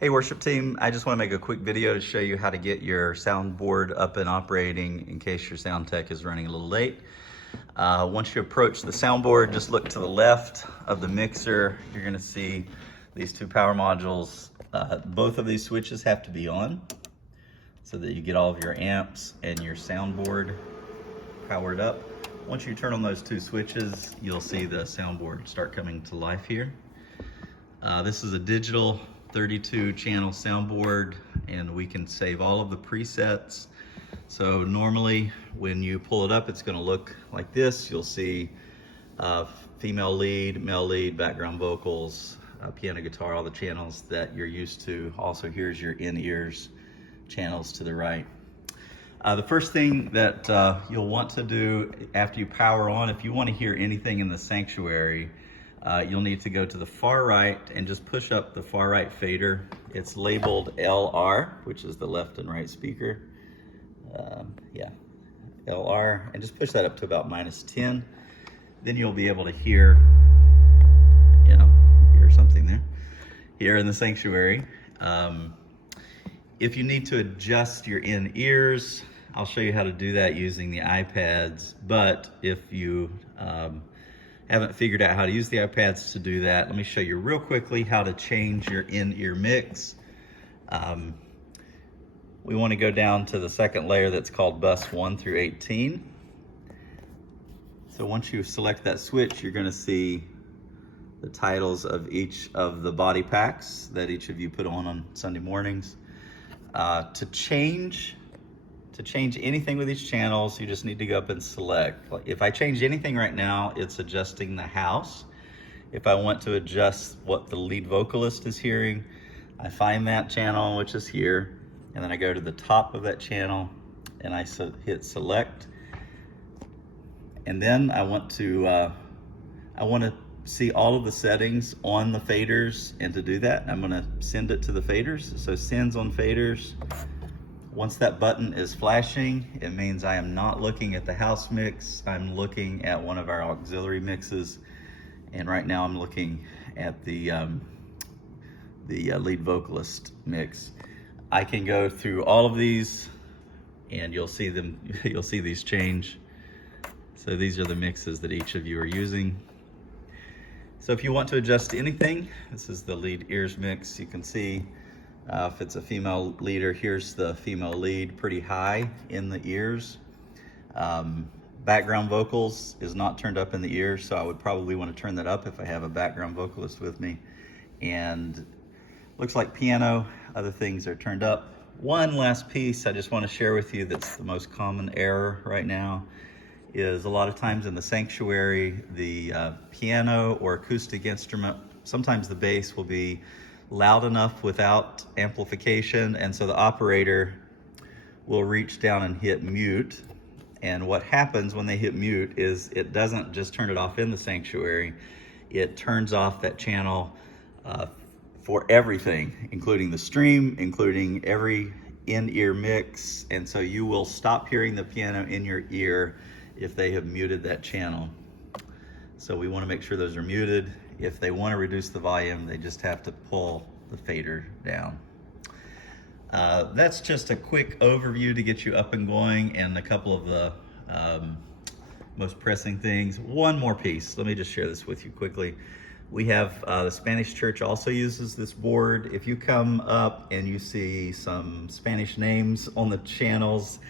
Hey worship team, I just want to make a quick video to show you how to get your soundboard up and operating in case your sound tech is running a little late. Once you approach the soundboard, just look to the left of the mixer. You're going to see these two power modules. Both of these switches have to be on so that you get all of your amps and your soundboard powered up. Once you turn on those two switches, you'll see the soundboard start coming to life here. This is a digital 32 channel soundboard, and we can save all of the presets. So normally when you pull it up, it's going to look like this. You'll see female lead, male lead, background vocals, piano, guitar, all the channels that you're used to. Also, here's your in-ears channels to the right. The first thing that you'll want to do after you power on, if you want to hear anything in the sanctuary, you'll need to go to the far right and just push up the far right fader. It's labeled LR, which is the left and right speaker. LR, and just push that up to about -10. Then you'll be able to hear, hear something there, here in the sanctuary. If you need to adjust your in-ears, I'll show you how to do that using the iPads. But if you haven't figured out how to use the iPads to do that, let me show you real quickly how to change your in-ear mix. We want to go down to the second layer that's called bus 1 through 18. So once you select that switch, you're going to see the titles of each of the body packs that each of you put on Sunday mornings. To change anything with these channels, you just need to go up and select. If I change anything right now, it's adjusting the house. If I want to adjust what the lead vocalist is hearing, I find that channel, which is here, and then I go to the top of that channel and I hit select. And then I want to see all of the settings on the faders, and to do that, I'm gonna send it to the faders. So sends on faders. Once that button is flashing, it means I am not looking at the house mix. I'm looking at one of our auxiliary mixes. And right now I'm looking at the lead vocalist mix. I can go through all of these and you'll see them, you'll see these change. So these are the mixes that each of you are using. So if you want to adjust anything, this is the lead ears mix. You can see if it's a female leader, here's the female lead pretty high in the ears. Background vocals is not turned up in the ears, so I would probably want to turn that up if I have a background vocalist with me. And looks like piano, other things are turned up. One last piece I just want to share with you that's the most common error right now is a lot of times in the sanctuary, the piano or acoustic instrument, sometimes the bass will be loud enough without amplification, and so the operator will reach down and hit mute. And what happens when they hit mute is it doesn't just turn it off in the sanctuary, it turns off that channel for everything, including the stream, including every in-ear mix. And so you will stop hearing the piano in your ear if they have muted that channel. So we want to make sure those are muted. If they want to reduce the volume, they just have to pull the fader down. That's just a quick overview to get you up and going, and a couple of the most pressing things. One more piece, let me just share this with you quickly. We have the Spanish church also uses this board. If you come up and you see some Spanish names on the channels,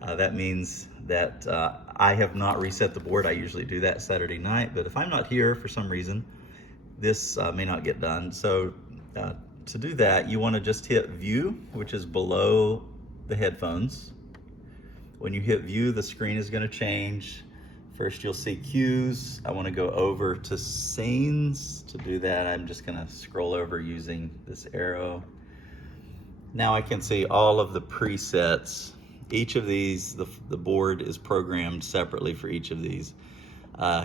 that means that I have not reset the board. I usually do that Saturday night, but if I'm not here for some reason, this may not get done. So to do that, you want to just hit view, which is below the headphones. When you hit view, the screen is going to change. First, you'll see cues. I want to go over to scenes. To do that, I'm just going to scroll over using this arrow. Now I can see all of the presets. Each of these, the board is programmed separately for each of these.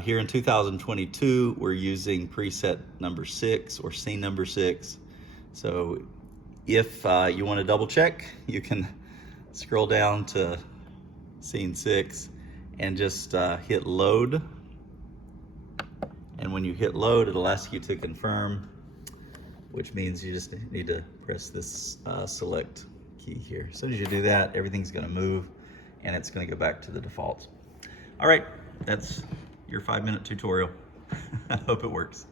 Here in 2022, we're using preset number 6 or scene number 6. So if you want to double check, you can scroll down to scene 6 and just hit load. And when you hit load, it'll ask you to confirm which means you just need to press this select key here. As soon as you do that, everything's gonna move and it's gonna go back to the default. All right, that's your 5-minute tutorial. I hope it works.